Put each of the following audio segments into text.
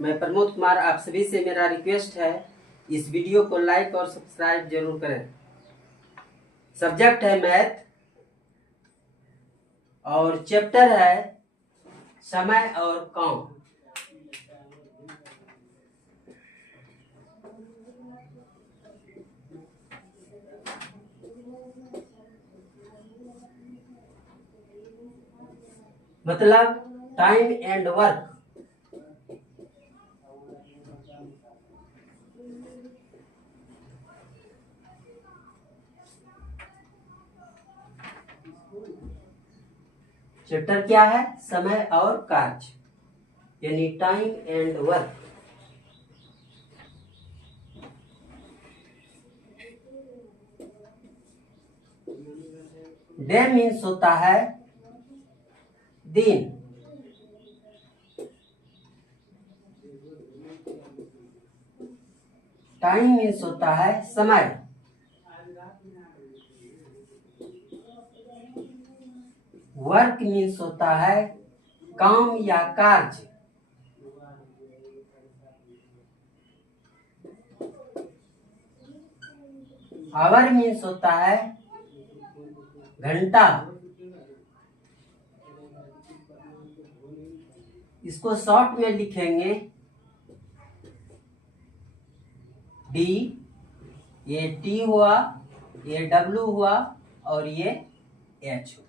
मैं प्रमोद कुमार। आप सभी से मेरा रिक्वेस्ट है, इस वीडियो को लाइक और सब्सक्राइब जरूर करें। सब्जेक्ट है मैथ और चैप्टर है समय और काम। मतलब टाइम एंड वर्क। चैप्टर क्या है? समय और कार्य, यानी time and work. Day means होता है दिन। टाइम मीन्स होता है समय। वर्क मीन्स होता है काम या कार्य। आवर मीन्स होता है घंटा। इसको शॉर्ट में लिखेंगे डी, ये टी हुआ, ये डब्ल्यू हुआ और ये एच हो गया।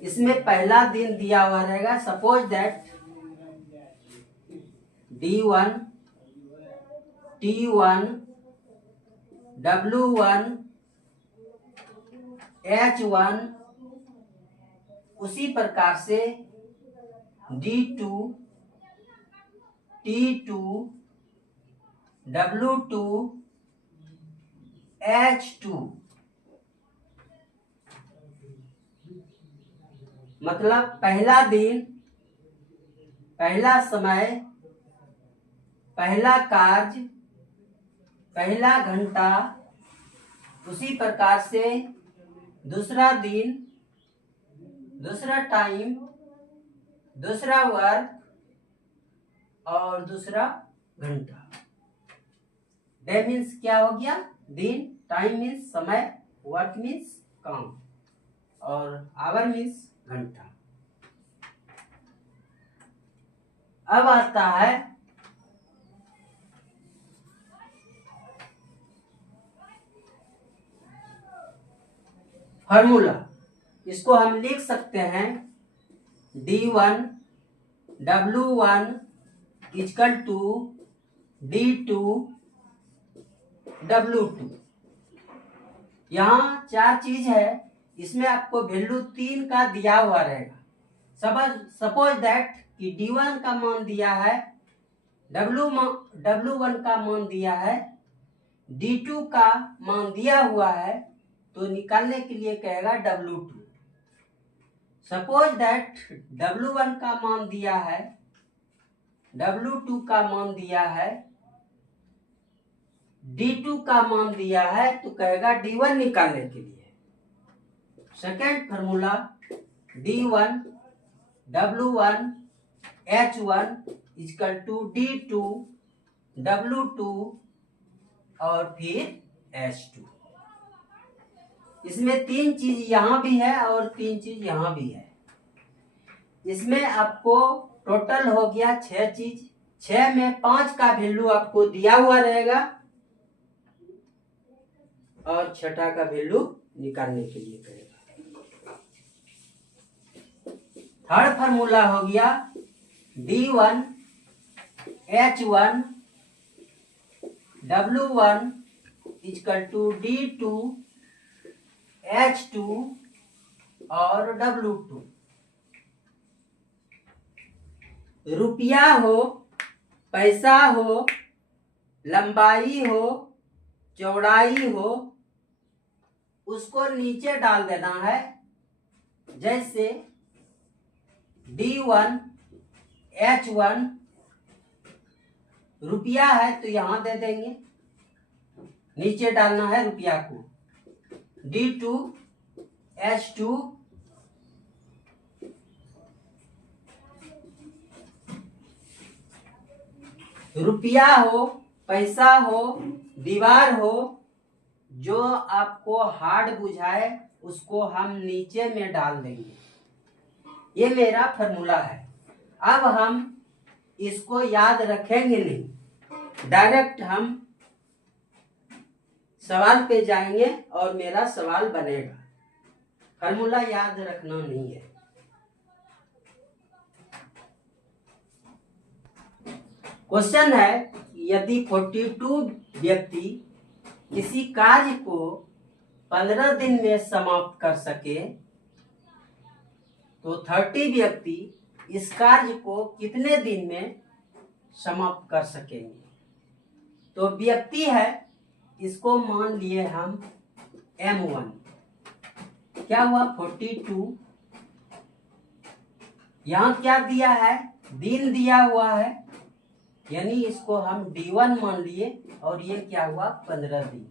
इसमें पहला दिन दिया हुआ रहेगा। Suppose that D1, T1, W1, H1। उसी प्रकार से D2, T2, W2, H2। मतलब पहला दिन, पहला समय, पहला कार्य, पहला घंटा। उसी प्रकार से दूसरा दिन, दूसरा टाइम, दूसरा वर्क और दूसरा घंटा। डे मीन्स क्या हो गया? दिन। टाइम मीन्स समय, वर्क मीन्स काम और आवर मीन्स घंटा। अब आता है फॉर्मूला। इसको हम लिख सकते हैं D1 W1 equal to D2 W2। यहाँ चार चीज है, इसमें आपको वैल्यू 3 का दिया हुआ रहेगा। सपोज दैट कि D1 का मान दिया है, W1 का मान दिया है, D2 का मान दिया हुआ है, तो निकालने के लिए कहेगा W2। सपोज दैट W1 का मान दिया है, W2 का मान दिया है, D2 का मान दिया है, तो कहेगा D1 निकालने के लिए। Second formula D1 W1 H1 equal to D2 W2 और फिर H2। इसमें 3 चीज यहां भी है और 3 चीज यहां भी है। इसमें आपको टोटल हो गया 6 चीज। 6 में 5 का वैल्यू आपको दिया हुआ रहेगा और छठा का वैल्यू निकालने के लिए करेगा। थर्ड फार्मूला हो गया D1 H1 W1 equal to D2 H2 और W2। रुपया हो, पैसा हो, लंबाई हो, चौड़ाई हो, उसको नीचे डाल देना है। जैसे D1 H1 रुपया है तो यहां दे देंगे, नीचे डालना है रुपया को। D2 H2 रुपया हो, पैसा हो, दीवार हो, जो आपको हार्ड बुझाए उसको हम नीचे में डाल देंगे। ये मेरा फॉर्मूला है। अब हम इसको याद रखेंगे नहीं, डायरेक्ट हम सवाल पे जाएंगे और मेरा सवाल बनेगा। फॉर्मूला याद रखना नहीं है। क्वेश्चन है, यदि 42 व्यक्ति किसी कार्य को 15 दिन में समाप्त कर सके तो 30 व्यक्ति इस कार्य को कितने दिन में समाप्त कर सकेंगे। तो व्यक्ति है, इसको मान लिए हम M1। क्या हुआ 42, यहाँ क्या दिया है, दिन दिया हुआ है, यानी इसको हम D1 मान लिए और ये क्या हुआ 15 दिन।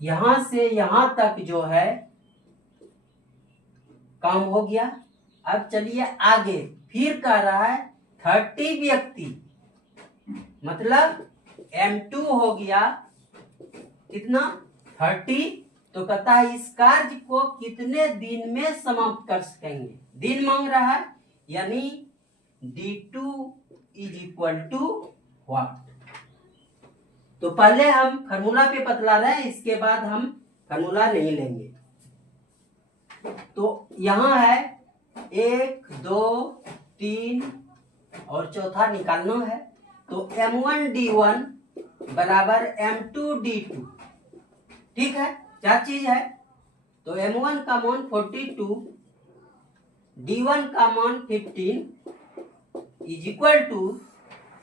यहां से यहां तक जो है काम हो गया। अब चलिए आगे, फिर कह रहा है 30 व्यक्ति, मतलब M2 हो गया कितना 30, तो कहता है इस कार्य को कितने दिन में समाप्त कर सकेंगे। दिन मांग रहा है, यानी D2 is equal to what. तो पहले हम फॉर्मूला पे बतला रहे हैं, इसके बाद हम फॉर्मूला नहीं लेंगे। तो यहां है 1 2 3 और चौथा निकालना है। तो M1 D1 बराबर M2 D2, ठीक है, क्या चीज है। तो M1 का मान 42, D1 का मान 15 इज इक्वल टू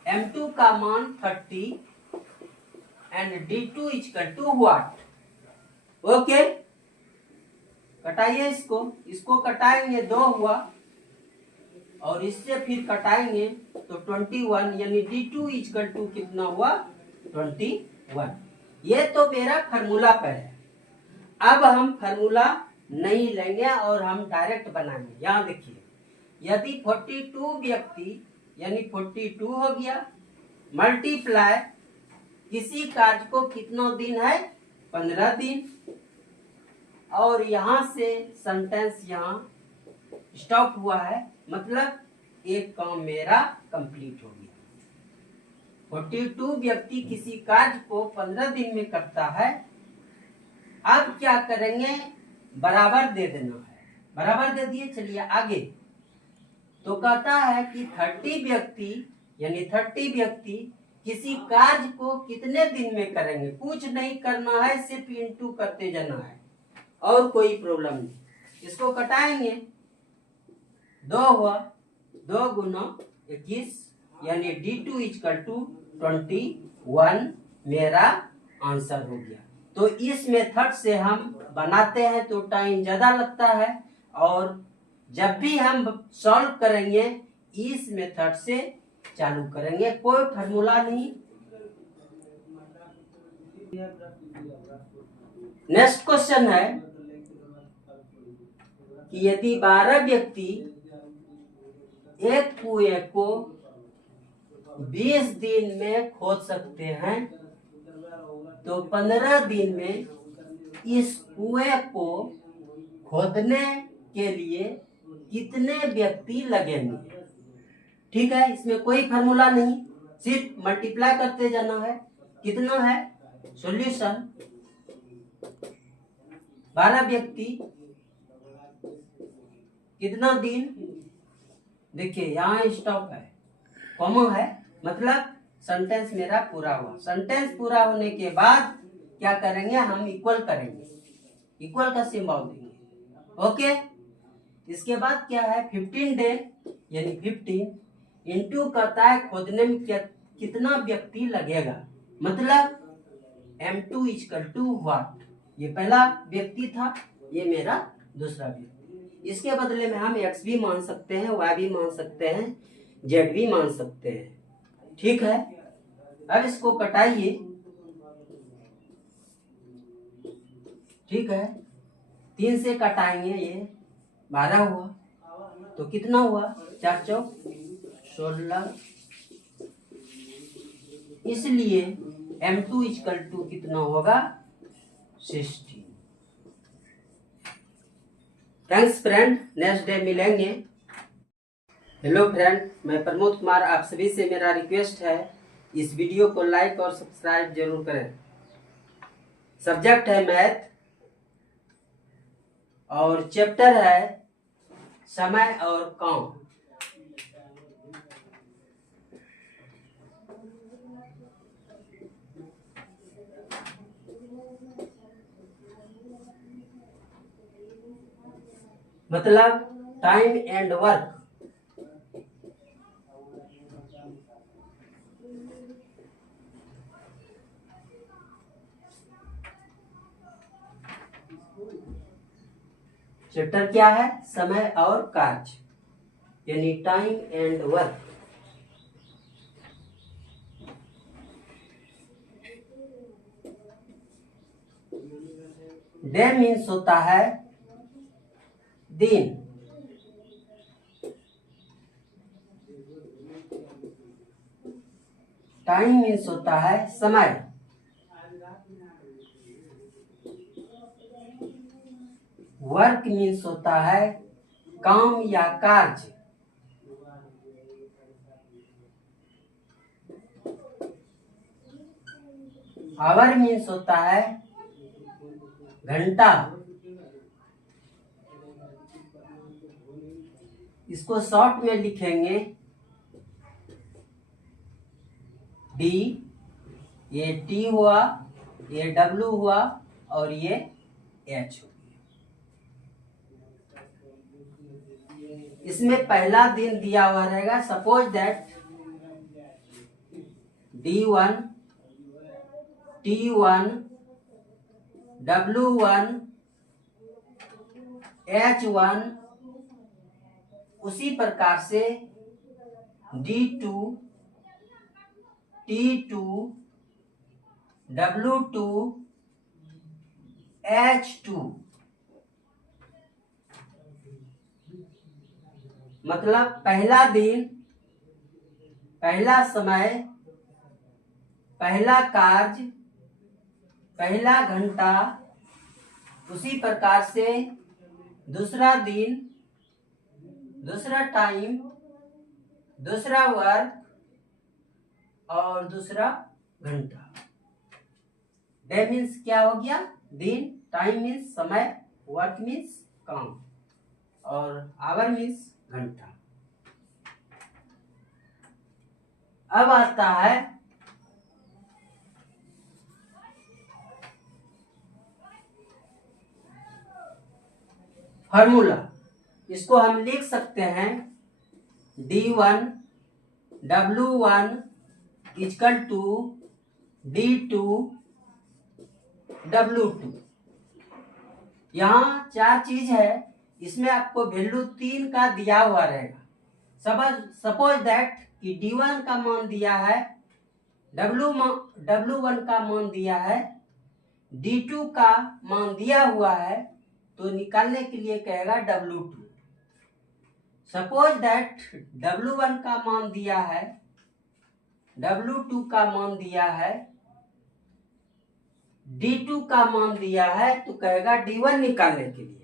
M2 का मान 30 and D2 is equal to what. Okay, कटाइए इसको कटाएंगे 2 हुआ और इससे फिर कटाएंगे तो 21, यानी D2 इज इक्वल टू कितना हुआ 21। ये तो मेरा फॉर्मूला पर है। अब हम फॉर्मूला नहीं लेंगे और हम डायरेक्ट बनाएंगे। यहाँ देखिए, यदि 42 व्यक्ति यानी 42 हो गया, मल्टीप्लाई किसी कार्य को कितना दिन है 15 दिन, और यहां से सेंटेंस यहाँ स्टॉप हुआ है, मतलब एक काम मेरा कंप्लीट हो गया। 42 व्यक्ति किसी कार्य को 15 दिन में करता है। अब क्या करेंगे, बराबर दे देना है, बराबर दे दिए। चलिए आगे, तो कहता है कि 30 व्यक्ति यानी 30 व्यक्ति किसी कार्य को कितने दिन में करेंगे। कुछ नहीं करना है, सिर्फ इंटू करते जाना है और कोई प्रॉब्लम नहीं। इसको कटाएंगे, 2 हुआ, 2 गुना 21, यानी D2 इक्वल टू 21 मेरा आंसर हो गया। तो इस मेथड से हम बनाते हैं तो टाइम ज्यादा लगता है, और जब भी हम सॉल्व करेंगे इस मेथड से चालू करेंगे, कोई फार्मूला नहीं। नेक्स्ट क्वेश्चन है कि यदि 12 व्यक्ति एक कुएं को 20 दिन में खोद सकते हैं तो 15 दिन में इस कुएं को खोदने के लिए कितने व्यक्ति लगेंगे। ठीक है, इसमें कोई फार्मूला नहीं, सिर्फ मल्टीप्लाई करते जाना है। कितना है सॉल्यूशन, 12 व्यक्ति कितना दिन, देखिए यहाँ स्टॉप है, कॉमा है, मतलब सेंटेंस मेरा पूरा हुआ। सेंटेंस पूरा होने के बाद क्या करेंगे, हम इक्वल करेंगे, इक्वल का सिंबल देंगे। ओके, इसके बाद क्या है 15 डे यानी 15 इंटू करता है खोदने में कितना व्यक्ति लगेगा, मतलब M2 इक्वल टू व्हाट। ये पहला व्यक्ति था, ये मेरा दूसरा व्यक्ति। इसके बदले में हम X भी मान सकते हैं, Y भी मान सकते हैं, Z भी मान सकते हैं। ठीक है, अब इसको कटाइए। ठीक है, 3 से कटाएंगे, ये 12 हुआ, तो कितना हुआ 4 चौक 16, इसलिए M2 इक्वल टू कितना होगा 16। थैंक्स फ्रेंड, नेक्स्ट डे मिलेंगे। हेलो फ्रेंड, मैं प्रमोद कुमार, आप सभी से मेरा रिक्वेस्ट है इस वीडियो को लाइक और सब्सक्राइब जरूर करें। सब्जेक्ट है मैथ और चैप्टर है समय और काम। मतलब टाइम एंड वर्क। चैप्टर क्या है? समय और कार्य, यानी time and work. Day means होता है दिन, टाइम मीन्स होता है समय, वर्क मीन्स होता है काम या कार्य, आवर मीन्स होता है घंटा। इसको शॉर्ट में लिखेंगे डी, ये टी हुआ, ये डब्ल्यू हुआ और ये एच हो गया। इसमें पहला दिन दिया हुआ रहेगा। Suppose that D1, T1, W1, H1, उसी प्रकार से D2, T2, W2, H2। मतलब पहला दिन, पहला समय, पहला कार्य, पहला घंटा, उसी प्रकार से दूसरा दिन, दूसरा टाइम, दूसरा वर्क और दूसरा घंटा। डे मीन्स क्या हो गया? दिन, टाइम मीन्स समय, वर्क मीन्स काम और आवर मीन्स घंटा। अब आता है फॉर्मूला। इसको हम लिख सकते हैं D1 W1 equal to D2 W2। यहाँ चार चीज है, इसमें आपको वैल्यू 3 का दिया हुआ रहेगा। सपोज दैट कि D1 का मान दिया है, W1 का मान दिया है, D2 का मान दिया हुआ है, तो निकालने के लिए कहेगा W2। सपोज दैट W1 का मान दिया है, W2 का मान दिया है, D2 का मान दिया है, तो कहेगा D1 निकालने के लिए।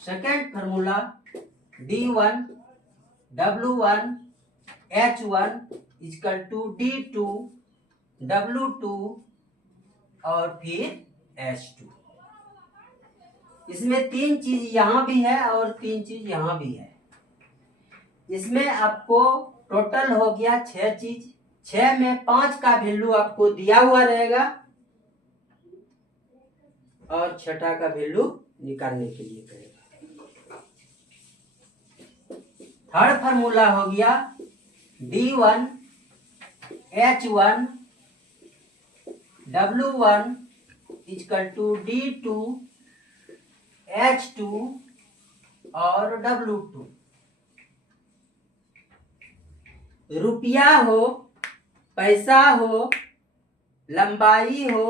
Second formula D1 W1 H1 equal to D2 W2 और फिर H2। इसमें 3 चीज यहां भी है और 3 चीज यहां भी है। इसमें आपको टोटल हो गया 6 चीज। 6 में 5 का वैल्यू आपको दिया हुआ रहेगा और छठा का वैल्यू निकालने के लिए करेगा। थर्ड फार्मूला हो गया D1 H1 W1 equal to D2 H2 और W2। रुपया हो, पैसा हो, लंबाई हो,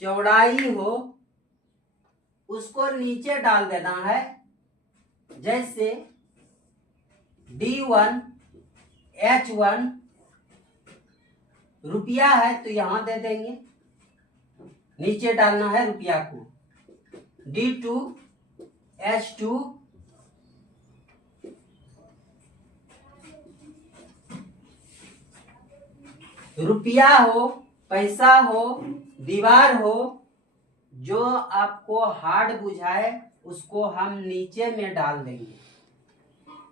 चौड़ाई हो, उसको नीचे डाल देना है। जैसे D1 H1 रुपया है तो यहां दे देंगे, नीचे डालना है रुपया को। D2 H2 रुपया हो, पैसा हो, दीवार हो, जो आपको हार्ड बुझाए उसको हम नीचे में डाल देंगे।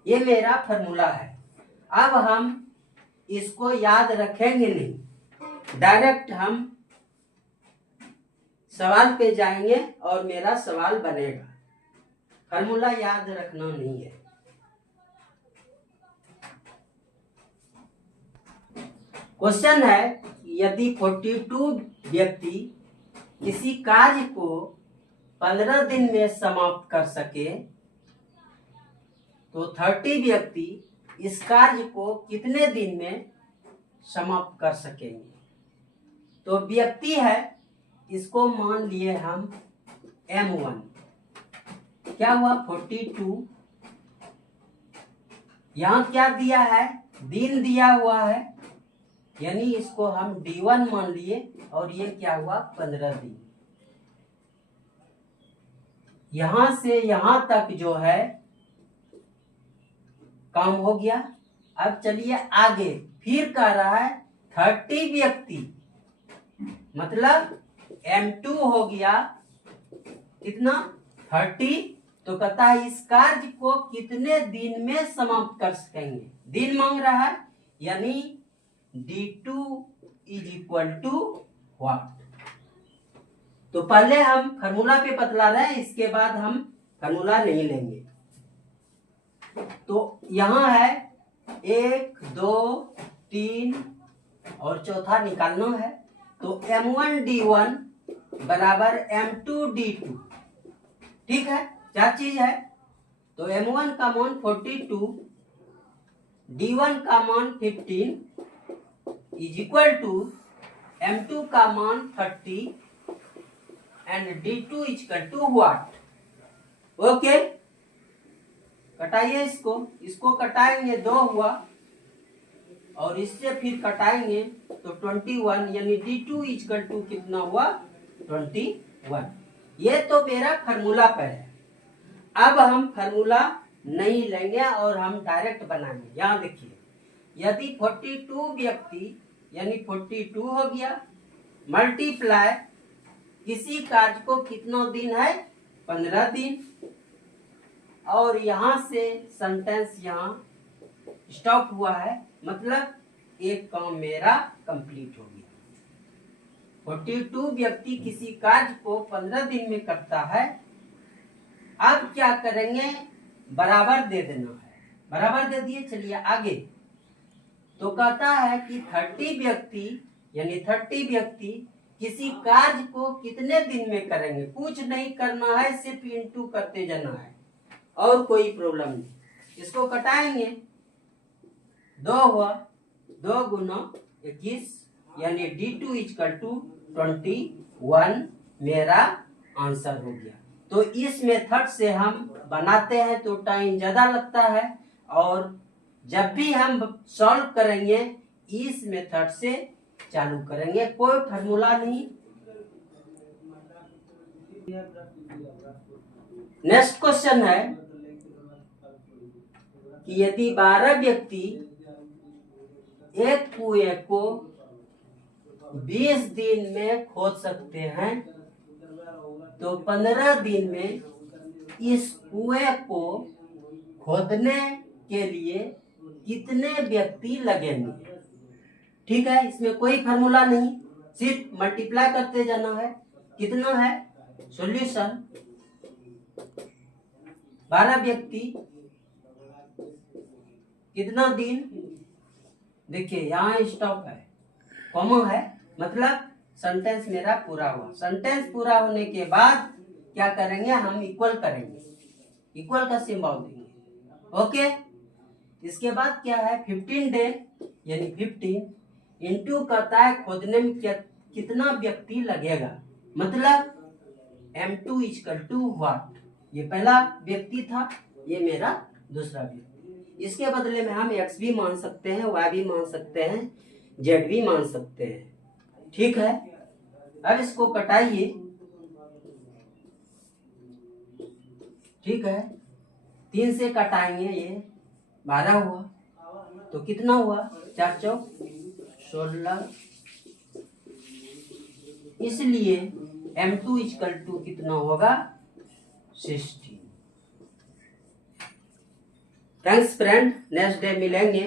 ये मेरा फॉर्मूला है। अब हम इसको याद रखेंगे नहीं, डायरेक्ट हम सवाल पे जाएंगे और मेरा सवाल बनेगा। फॉर्मूला याद रखना नहीं है। क्वेश्चन है, यदि 42 व्यक्ति किसी कार्य को 15 दिन में समाप्त कर सके तो 30 व्यक्ति इस कार्य को कितने दिन में समाप्त कर सकेंगे। तो व्यक्ति है, इसको मान लिए हम M1। क्या हुआ 42, यहां क्या दिया है, दिन दिया हुआ है, यानी इसको हम D1 मान लिए, और ये क्या हुआ 15 दिन। यहां से यहां तक जो है काम हो गया। अब चलिए आगे, फिर कह रहा है 30 व्यक्ति, मतलब M2 हो गया कितना 30, तो कहता है इस कार्य को कितने दिन में समाप्त कर सकेंगे, दिन मांग रहा है, यानी D2 is equal to what. तो पहले हम फॉर्मूला पे बतला रहे हैं, इसके बाद हम फॉर्मूला नहीं लेंगे। तो यहां है 1 2 3 और चौथा निकालना है। तो M1 D1 बराबर M2 D2, ठीक है, क्या चीज है। तो M1 का मान 42, D1 का मान 15 इज इक्वल टू M2 का मान 30 and D2 is equal to what. Okay, कटाइए इसको, इसको कटाएंगे 2 हुआ, और इससे फिर कटाएंगे तो 21, यानी D2 इज इक्वल टू कितना हुआ 21। ये तो मेरा फॉर्मूला पर है। अब हम फॉर्मूला नहीं लेंगे और हम डायरेक्ट बनाएंगे। यहाँ देखिए, यदि 42 व्यक्ति यानी 42 हो गया, मल्टीप्लाई किसी कार्य को कितना दिन है 15 दिन, और यहां से सेंटेंस यहाँ स्टॉप हुआ है, मतलब एक काम मेरा कंप्लीट हो गया। 42 व्यक्ति किसी कार्य को 15 दिन में करता है। अब क्या करेंगे, बराबर दे देना है, बराबर दे दिए। चलिए आगे, तो कहता है कि 30 व्यक्ति यानी 30 व्यक्ति किसी कार्य को कितने दिन में करेंगे, कुछ नहीं करना है, सिर्फ इंटू करते जाना है और कोई प्रॉब्लम नहीं। इसको कटाएंगे, 2 हुआ, 2 गुना 21, यानी D2 इक्वल टू 21 मेरा आंसर हो गया। तो इस मेथड से हम बनाते हैं तो टाइम ज्यादा लगता है, और जब भी हम सॉल्व करेंगे इस मेथड से चालू करेंगे, कोई फार्मूला नहीं। नेक्स्ट क्वेश्चन है कि यदि 12 व्यक्ति एक कुएं को 20 दिन में खोद सकते हैं तो 15 दिन में इस कुएं को खोदने के लिए कितने व्यक्ति लगेंगे। ठीक है, इसमें कोई फार्मूला नहीं, सिर्फ मल्टीप्लाई करते जाना है। कितना है सॉल्यूशन, 12 व्यक्ति कितना दिन, देखिए यहाँ स्टॉप है, कॉमा है, मतलब सेंटेंस मेरा पूरा हुआ। सेंटेंस पूरा होने के बाद क्या करेंगे, हम इक्वल करेंगे, इक्वल का सिंबल देंगे। ओके, इसके बाद क्या है 15 डे यानी 15 इंटू करता है खोदने में कितना व्यक्ति लगेगा, मतलब M2 इक्वल टू व्हाट। ये पहला व्यक्ति था, ये मेरा दूसरा व्यक्ति। इसके बदले में हम x भी मान सकते हैं, y भी मान सकते हैं, z भी मान सकते हैं। ठीक है, अब इसको कटाइए। ठीक है, 3 से कटाएंगे, ये 12 हुआ, तो कितना हुआ, 4 चौक 16। इसलिए M2 इक्वल टू कितना होगा, 16। थैंक्स फ्रेंड, नेक्स्ट डे मिलेंगे।